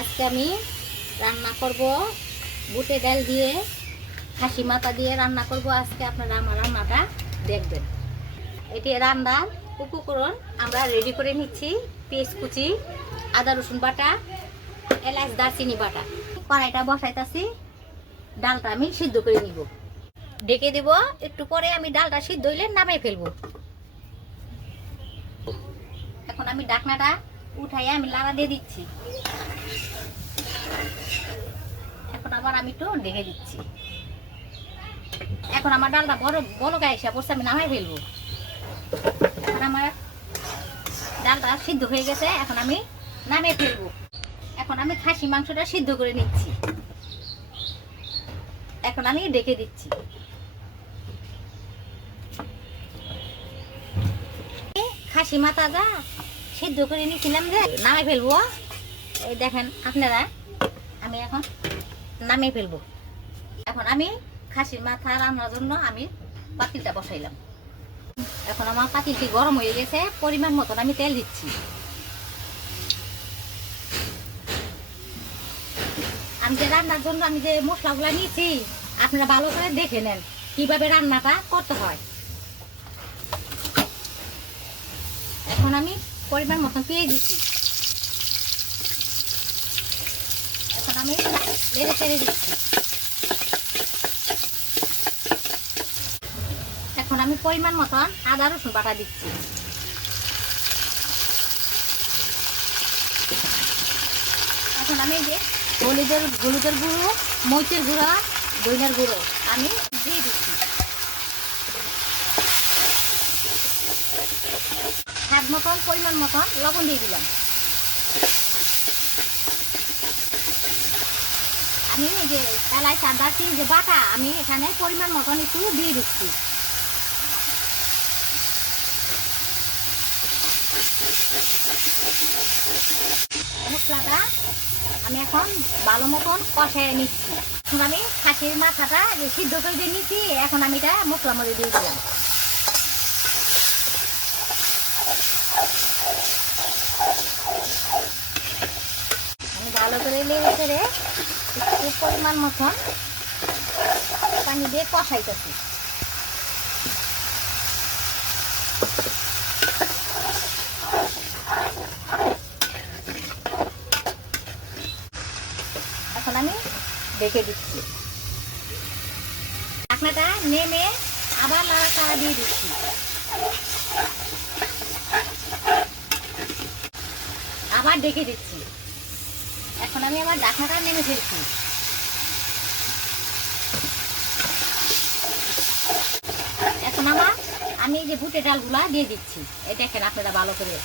আজকে আমি রান্না করব বুটের ডাল দিয়ে, খাসি মাথা দিয়ে রান্না করব। আজকে আপনারা আমার রান্নাটা দেখবেন। এটি রান্নার উপকরণ আমরা রেডি করে নিচ্ছি। পেঁয়াজ কুচি, আদা রসুন বাটা, এলাচ দারচিনি বাটা। কড়াইটা বসাইতেছি, ডালটা আমি সিদ্ধ করে নিব। ঢেকে দেব, একটু পরে আমি ডালটা সিদ্ধ হইলে নামিয়ে ফেলবো। এখন আমি ঢাকনাটা উঠাই আমি লাড়া দিয়ে দিচ্ছি। এখন আবার আমি একটু ঢেকে দিচ্ছি। এখন আমার ডালটা বড় বড় গায়ে এসে পড়ছে, আমি নামাই ফেলবো। এখন আমার ডালটা সিদ্ধ হয়ে গেছে, এখন আমি নামিয়ে ফেলবো। এখন আমি খাসি মাংসটা সিদ্ধ করে নিচ্ছি। এখন আমি ঢেকে দিচ্ছি। খাসি মাথাটা সিদ্ধ করে নিয়েছিলাম যে নামিয়ে ফেলবো। এই দেখেন আপনারা, আমি এখন নামিয়ে ফেলবো। এখন আমি খাসির মাথা রান্নার জন্য আমি পাতিলটা বসাইলাম। এখন আমার পাতিলটি গরম হয়ে গেছে, পরিমাণ মতন আমি তেল দিচ্ছি। আমি যে রান্নার জন্য আমি যে মশলাগুলো নিয়েছি, আপনারা ভালো করে দেখে নেন কিভাবে রান্নাটা করতে হয়। এখন আমি পরিমাণ মতন পেঁয়াজ দিচ্ছি। এখন আমি নেড়ে চেড়ে দিচ্ছি। এখন আমি পরিমাণ মতন আদা রসুন বাটা দিচ্ছি। এখন আমি যে হলুদের গুঁড়ো, মরিচের গুঁড়ো, দইনার গুঁড়ো আমি দিয়ে দিচ্ছি। স্বাদ মতন পরিমাণ মতন লবণ দিয়ে দিলাম। আমি এই যে এলাচ দারচিনি যে বাটা আমি এখানে পরিমাণ মতন একটু দিয়ে দিচ্ছি। মশলাটা আমি এখন ভালো মতন কষায় নিচ্ছি। এখন আমি খাসির মাথাটা যে সিদ্ধ করে দিয়ে নিচ্ছি, এখন আমি এটা মশলার মধ্যে দিয়ে দিলাম। আমি ভালো করে লেগে চেড়ে একটু পরিমাণ মতন পানি দিয়ে কষাইতেছি। এখন আমি ঢেকে দিচ্ছি। ঢাকনাটা নেমে আবার নাড়াচাড়া দিয়ে দিচ্ছি। আবার ঢেকে দিচ্ছি। এখন আমি আমার ঢাকনাটা নেমে ফেলছি। এখন আমি এই যে বুটের ডালগুলা দিয়ে দিচ্ছি। এই দেখেন আপনারা ভালো করে।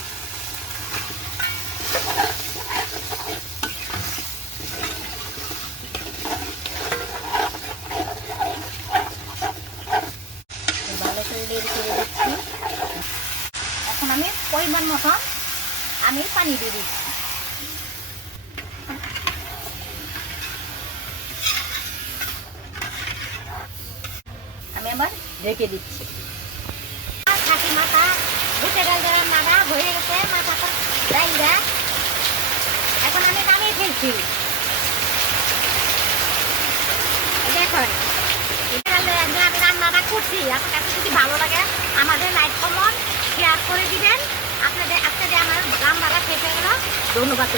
ভালো করে নেড়ে চেড়ে দিচ্ছি। এখন আমি পরিমাণ মতন আমি পানি দিয়ে দিচ্ছি। আমি আবার ঢেকে দিচ্ছি। খাসি মাথা বুটের ডাল দেওয়ার মাথা হয়ে গেছে, মাথাটা ডাইলটা এখন আমি নামিয়ে ফেলছি। দেখুন আমি রান্নাটা করছি। আপনার কাছে যদি ভালো লাগে আমাদের লাইক কমেন্ট শেয়ার করে দিবেন। আপনাদের আমার রান্নাটা শেষ হয়ে গেল। ধন্যবাদ।